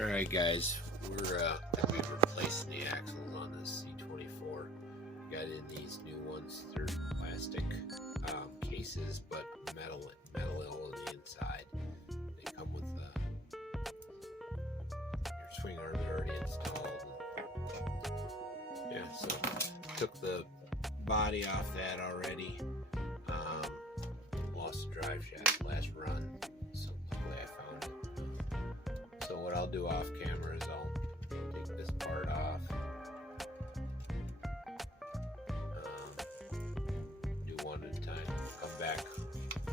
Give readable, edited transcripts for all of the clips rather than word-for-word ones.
Alright guys, we're replacing the axles on this C24. Got in these new ones. They're plastic cases, but metal on the inside. They come with your swing arms already installed. Yeah, so took the body off that already. Lost the drive shaft last run, so luckily I found it. So what I'll do off camera is I'll take this part off, do one at a time, come back.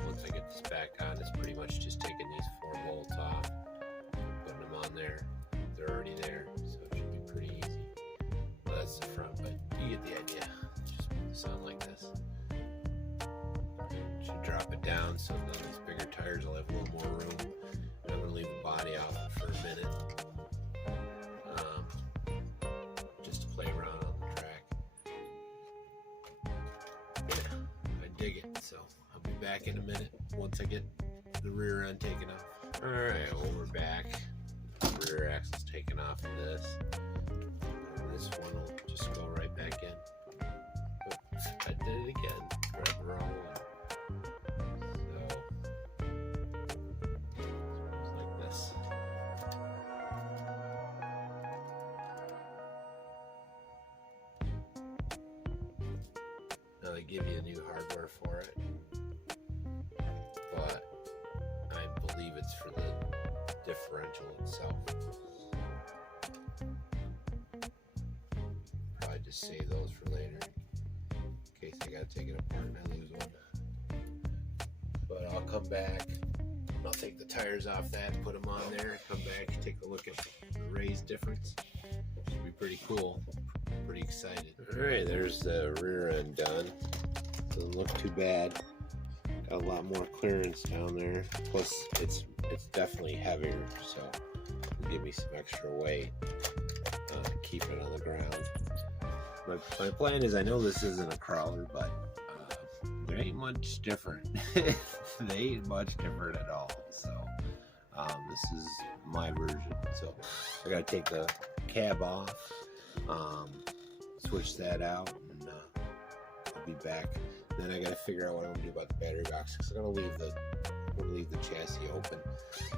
Once I get this back on, it's pretty much just taking these 4 bolts off, putting them on there. They're already there, so it should be pretty easy. Well, that's the front, but you get the idea. Just put this on like this. Should drop it down so then these bigger tires will have a little more room. And I'm going to leave the body off for a minute, just to play around on the track. Yeah, I dig it, so I'll be back in a minute once I get the rear end taken off. Alright, well, we're back. The rear axle's taken off of this. And this one will just go right back in. Oops, I did it again. Right, wrong one. Now they give you new hardware for it, but I believe it's for the differential itself. Probably just save those for later in case I gotta take it apart and I lose one. But I'll come back, I'll take the tires off that, put them on there, come back, take a look at the raised difference. Should be pretty cool. Pretty excited. Alright, there's the rear end done. Doesn't look too bad. Got a lot more clearance down there. Plus it's definitely heavier, so it'll give me some extra weight to keep it on the ground. My plan is, I know this isn't a crawler, but there ain't much different. They ain't much different at all. So this is my version. So I gotta take the cab off, switch that out, and I'll be back. Then I gotta figure out what I'm gonna do about the battery box, because I'm gonna leave the chassis open.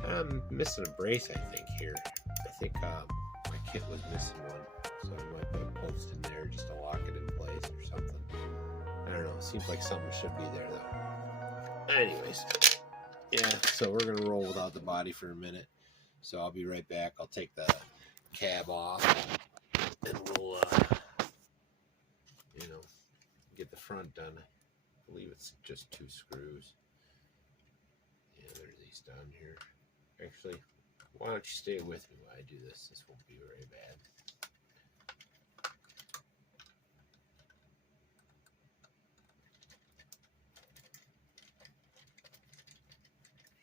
I'm missing a brace, I think, here. I think my kit was missing one, so I might put a post in there just to lock it in place or something. I don't know. It seems like something should be there though. Anyways, yeah. So we're gonna roll without the body for a minute. So I'll be right back. I'll take the cab off, and we'll get the front done. I believe it's just 2 screws. Yeah, there's these down here. Actually, why don't you stay with me while I do this? This won't be very bad.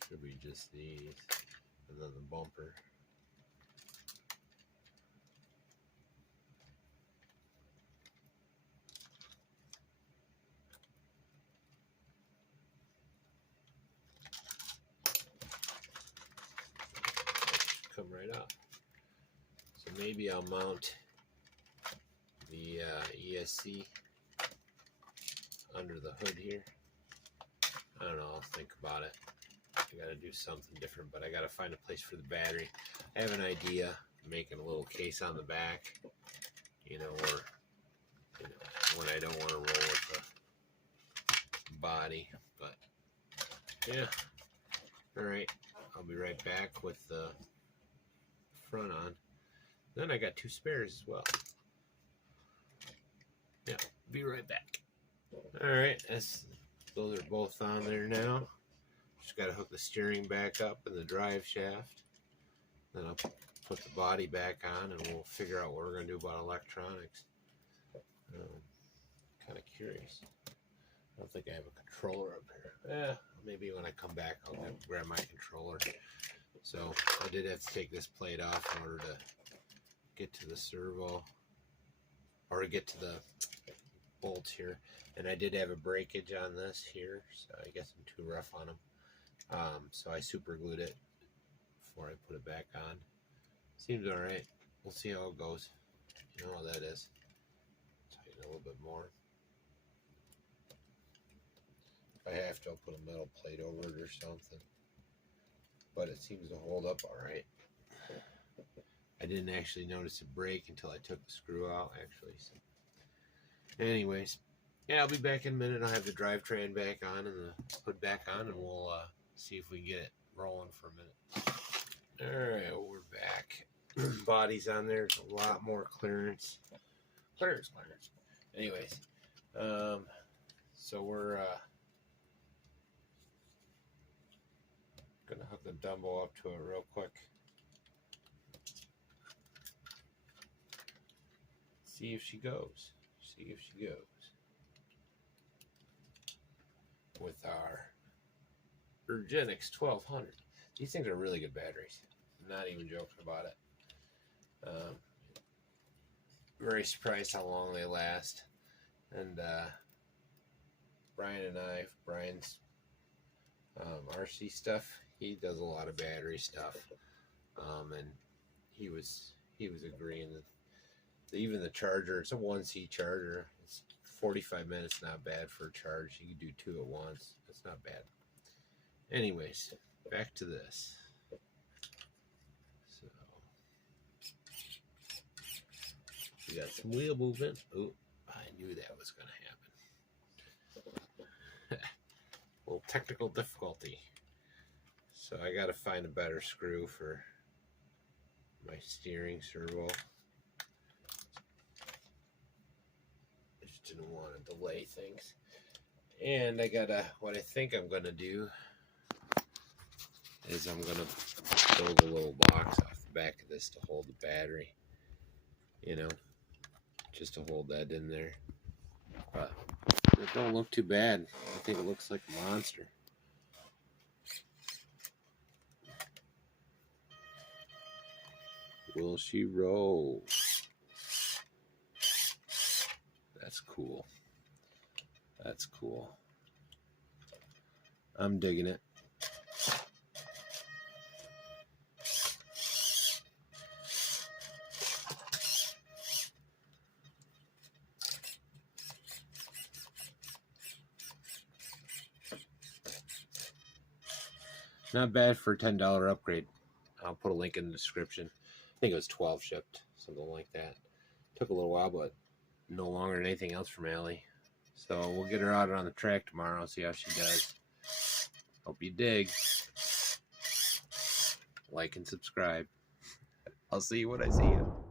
Should be just these, and then the bumper. Come right off. So maybe I'll mount the ESC under the hood here. I don't know, I'll think about it. I gotta do something different, but I gotta find a place for the battery. I have an idea, making a little case on the back, or when I don't want to roll with the body. But yeah, all right, I'll be right back with the front on. Then I got 2 spares as well. Yeah, be right back. Alright, those are both on there now. Just got to hook the steering back up and the drive shaft. Then I'll put the body back on, and we'll figure out what we're going to do about electronics. Kind of curious. I don't think I have a controller up here. Maybe when I come back I'll grab my controller. So I did have to take this plate off in order to get to the servo, or to get to the bolts here. And I did have a breakage on this here, so I guess I'm too rough on them. So I super glued it before I put it back on. Seems all right. We'll see how it goes. You know how that is. Tighten a little bit more. If I have to, I'll put a metal plate over it or something. But it seems to hold up all right. I didn't actually notice it break until I took the screw out, actually. So. Anyways, yeah, I'll be back in a minute. I'll have the drivetrain back on and the hood back on, and we'll see if we can get it rolling for a minute. All right, well, we're back. Body's on there. There's a lot more clearance. Clearance. Anyways, so we're gonna hook the Dumbo up to it real quick. See if she goes. With our Urgenix 1200. These things are really good batteries. I'm not even joking about it. Very surprised how long they last. And Brian's RC stuff, he does a lot of battery stuff. And he was agreeing that even the charger, it's a 1C charger. It's 45 minutes, not bad for a charge. You can do 2 at once. That's not bad. Anyways, back to this. So we got some wheel movement. Oh, I knew that was going to happen. A little technical difficulty. So I got to find a better screw for my steering servo. Just didn't want to delay things. And I gotta, what I think I'm gonna do is I'm gonna build a little box off the back of this to hold the battery, you know, just to hold that in there. But it don't look too bad. I think it looks like a monster. Will she roll? That's cool. That's cool. I'm digging it. Not bad for a $10 upgrade. I'll put a link in the description. I think it was 12 shipped, something like that. Took a little while, but no longer than anything else from Allie. So we'll get her out on the track tomorrow, see how she does. Hope you dig. Like and subscribe. I'll see you when I see you.